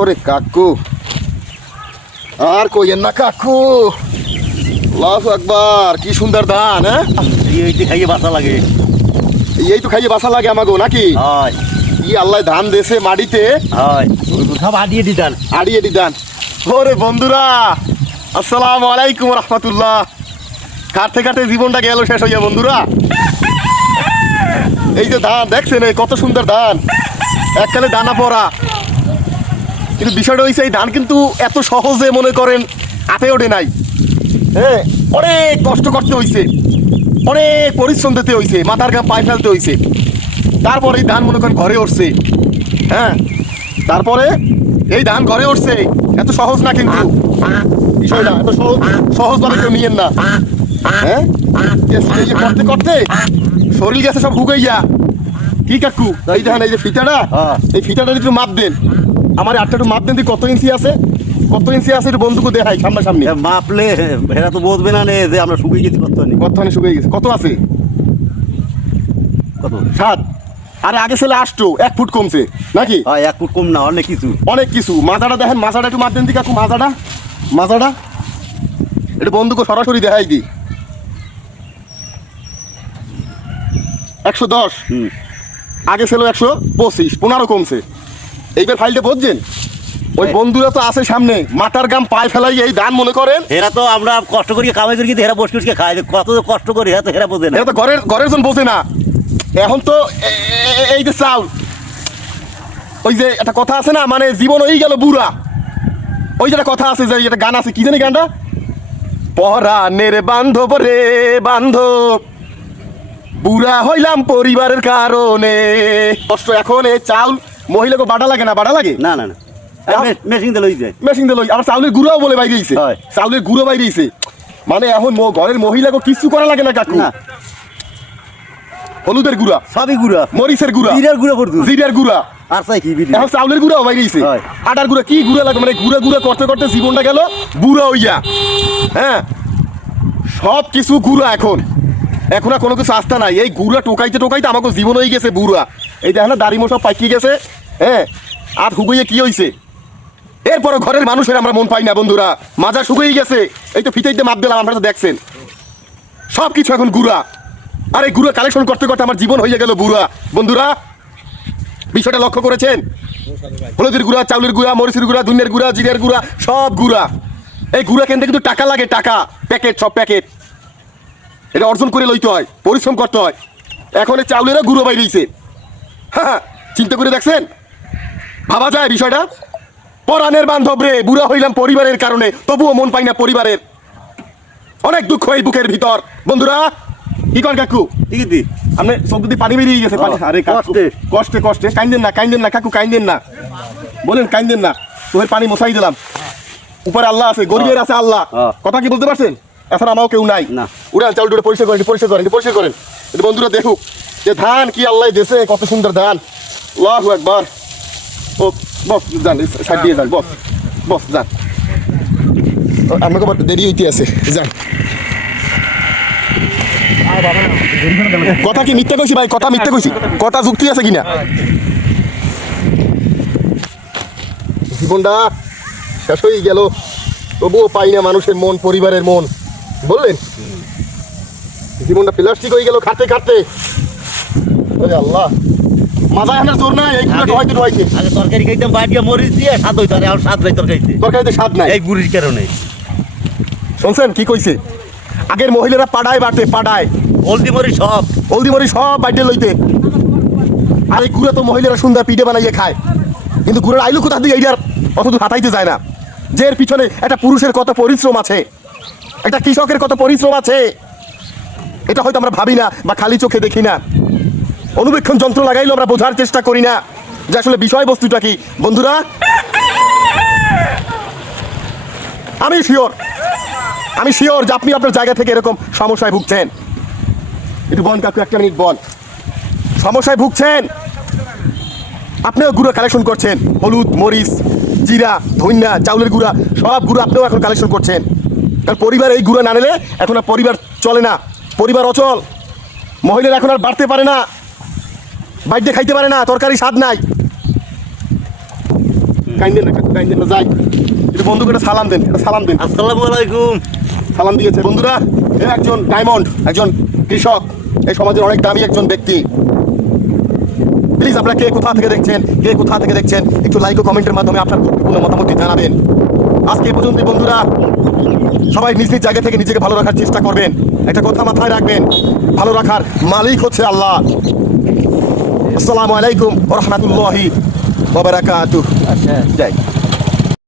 ওরে কাকু, আর কইেন না কাকু। আল্লাহু আকবার, কি সুন্দর ধান। হ্যাঁ, এইটি খাইয়ে বাসা লাগে। এই তো খাইয়ে বাসা লাগে আমাগো নাকি? হয়। কি আল্লাহ ধান দেশে মাটিতে। হয়, সব আডিয়ে দিতান। আড়িয়ে দিদান। ওরে বন্ধুরা, আসসালামু আলাইকুম রহমতুল্লাহ। কাটতে কাটতে জীবনটা গেল শেষ হইয়া বন্ধুরা। এই যে ধান দেখছেন, এই কত সুন্দর ধান, এককালে দানা পড়া। কিন্তু বিষয়টা হয়েছে, এই ধান কিন্তু এত সহজে মনে করেন হাতে ওঠে নাই। হ্যাঁ, অনেক কষ্ট করতে হয়েছে, অনেক পরিশ্রম দিতে হয়েছে, মাথার ঘাম পায়ে ফেলতে হয়েছে। তারপরে এই ধান মনে করেন ঘরে উঠছে। হ্যাঁ, তারপরে এই ধান ঘরে উঠছে। এত সহজ না কিন্তু বিষয়টা, এত সহজভাবে কেউ নিয়েন না। হ্যাঁ, এই যে করতে করতে শরীর গেছে সব হুগাইয়া। কি কাকু, এই ধান, এই যে ফিতাটা, এই ফিতাটা একটু মাপ দেন আমার। আটটা একটু মাপ দেন, কত ইঞ্চি আছে, কত ইঞ্চি আছে একটু বন্ধুকে দেখাই সামনাসামনি। মাপলে এরা তো বুঝবে না যে আমরা শুকিয়ে গেছি। কতখানি শুকিয়ে গেছে, কত আছে? কত? 7। আরে আগে ছেলে আসতো 1 ফুট কমছে নাকি? হয়, 1 ফুট কম না, অনেক কিছু। অনেক কিছু। মাজাটা দেখেন, মাজাটা একটু মাপ দেন দি কাকু, মাজাটা একটু বন্ধুকে সরাসরি দেখাই দি। 110। আগে ছিল 125, 15 কমছে। এইবার ফাইলটা বুঝছেন? ওই বন্ধুরা তো আছে সামনে, মাথার গাম পায়ে ফেলাই এই ধান মনে করেন। এরা তো আমরা কষ্ট করি কামাই করি, কিন্তু এরা বসে বসে খায়। কত কষ্ট করি, এরা তো এরা বোঝে না। এরা তো ঘরের জন বোঝে না। এখন তো এই যে চাউল, ওই যে একটা কথা আছে না, মানে জীবন হয়ে গেল বুড়া। ওই যে একটা কথা আছে, যে একটা গান আছে, কি জানি গানটা, পরাণের বান্ধব রে বান্ধব, বুড়া হইলাম পরিবারের কারণে। কষ্ট। এখন এই চাউল মহিলাকে বাটা লাগে না? বাটা লাগে না না না, মেশিন দিয়ে লই যায়। মেশিন দিয়ে লই। আবার চাউলের গুঁড়াও বলে বাইরে দিয়েছে, চাউলের গুঁড়ো বাইরে দিয়েছে। মানে এখন ঘরের মহিলাকে কিছু করা লাগে না কাকু। না, হলুদের গুঁড়া, সবই গুঁড়া, মরিচের গুঁড়া, জিরার গুঁড়া পড়তো, জিরার গুঁড়া। আর চাই কি বিড়ি? এখন চাউলের গুঁড়াও বাইরে দিয়েছে, আটার গুঁড়া। কি গুঁড়া লাগে, মানে গুঁড়া করতে করতে জীবনটা গেল বুড়া হইয়া। হ্যাঁ, সব কিছু গুঁড়া এখন। এখন আর কোনো কিছু আস্থা নাই। এই গুঁড়া টোকাইতে টোকাইতে আমাকে জীবন হয়ে গেছে বুড়া। এই দেখেন না, দাড়ি মোটা পাকিয়ে গেছে। হ্যাঁ, আর হুগইয়ে কি হয়েছে? এরপরে ঘরের মানুষের আমরা মন পাই না বন্ধুরা। মাজা শুকিয়ে গেছে। এই তো ফিতাইতে মাপ দিলাম, আপনারা তো দেখছেন। সব কিছু এখন গুঁড়া। আর এই গুঁড়া কালেকশন করতে করতে আমার জীবন হয়ে গেল বুড়া বন্ধুরা। বিষয়টা লক্ষ্য করেছেন? হলুদের গুঁড়া, চাউলের গুঁড়া, মরিচের গুঁড়া, ধনিয়ার গুঁড়া, জিরার গুঁড়া, সব গুঁড়া। এই গুঁড়া কিনতে কিন্তু টাকা লাগে, টাকা। প্যাকেট, সব প্যাকেট। এটা অর্জন করে লইতে হয়, পরিশ্রম করতে হয়। এখন এই চাউলেরও গুঁড়ো বাইরেছে। হ্যাঁ, চিন্তা করে দেখছেন? ভাবা যায় বিষয়টা? পরাণের বান্ধব রে, বুড়া হইলাম পরিবারের কারণে, তবুও মন পাই না পরিবারের। অনেক দুঃখ এই বুকের ভিতর বন্ধুরা। কি কর কাকু? ঠিকই, আপনি চোখ দিয়ে পানি বেরিয়ে গেছে। আরে কষ্টে কষ্টে কষ্টে কাইন্দেন না, কাইন্দেন না কাকু, কাইন্দেন না। বলেন কাইন্দেন না। তোর পানি মশাই দিলাম। উপরে আল্লাহ আছে, গরিবের আছে আল্লাহ। কথা কি বলতে পারছেন? এখন আমাও কেউ নাই। উড়ান চাউল ডুড়ে পরিষ্কার করেন, পরিষ্কার করেন, পরিষ্কার করেন। বন্ধুরা দেখুক যে ধান কি আল্লাহ দেশে, কত সুন্দর ধান। আল্লাহু আকবার। ও বস, যান সাইড দিয়ে যান, বস বস যান। আমাকে দেরি হইতে আছে, যান। কথা কি মিথ্যা কইছি ভাই? কথা মিথ্যা কইছি? কথা যুক্তি আছে কিনা? জীবনটা শেষ হয়ে গেল, তবুও পাই না মানুষের মন, পরিবারের মন। বললেন জীবনটা প্লাস্টিক হয়ে গেল খাটতে খাটতে। আল্লাহ, মাথায় আনার জোর নাই। এই গুঁড়া হয়তো হয়েছে। আগে তরকারি খাইতাম বাইরে দিয়ে মরিচ দিয়ে, স্বাদ হইতো। আর এখন স্বাদ নাই তরকারিতে, তরকারিতে স্বাদ নাই এই গুড়ির কারণে। শুনছেন কি কইছে? আগের মহিলারা পাড়ায় বাটে, পাড়ায় হলদি মরিচ সব, হলদি মরিচ সব বাইটে লইতে। আর এই গুঁড়া তো মহিলারা সুন্দর পিঠে বানাইয়ে খায়। কিন্তু গুঁড়ার আইলু কোথা দিয়ে এইটার অত দূর হাতাইতে যায় না। যে এর পিছনে একটা পুরুষের কত পরিশ্রম আছে, একটা কৃষকের কত পরিশ্রম আছে, এটা হয়তো আমরা ভাবি না বা খালি চোখে দেখি না। অনুবীক্ষণ যন্ত্র লাগাইলেও আমরা বোঝার চেষ্টা করি না যে আসলে বিষয়বস্তুটা কি বন্ধুরা। আমি শিওর যে আপনি আপনার জায়গা থেকে এরকম সমস্যায় ভুগছেন। একটু বল কাকু, একটা মিনিট বল। সমস্যায় ভুগছেন, আপনিও গুঁড়া কালেকশন করছেন। হলুদ, মরিচ, জিরা, ধনিয়া, চাউলের গুঁড়া, সব গুঁড়া আপনিও এখন কালেকশন করছেন। কারণ পরিবার এই গুঁড়া না নিলে এখন আর পরিবার চলে না, পরিবার অচল। মহিলারা এখন আর বাড়তে পারে না, বাইরে খাইতে পারে না, তরকারি স্বাদ নাই। কাইন্দেন না কাকু, কাইন্দেন না, যাই একটু বন্ধুকে একটা সালাম দেন, একটা সালাম দেন। আসসালামু আলাইকুম। সালাম দিয়েছে বন্ধুরা। এ একজন ডায়মন্ড, একজন কৃষক, এই সমাজের অনেক দামি একজন ব্যক্তি। প্লিজ আপনারা কে কোথা থেকে দেখছেন একটু লাইক ও কমেন্টের মাধ্যমে আপনার গুরুত্বপূর্ণ মতামতটি জানাবেন। আজকে এ পর্যন্ত বন্ধুরা, সবাই নিজ নিজ জায়গা থেকে নিজেকে ভালো রাখার চেষ্টা করবেন। একটা কথা মাথায় রাখবেন, ভালো রাখার মালিক হচ্ছে আল্লাহ। আসসালামু আলাইকুম ওয়া রাহমাতুল্লাহি ওয়া বারাকাতুহু। আচ্ছা জয়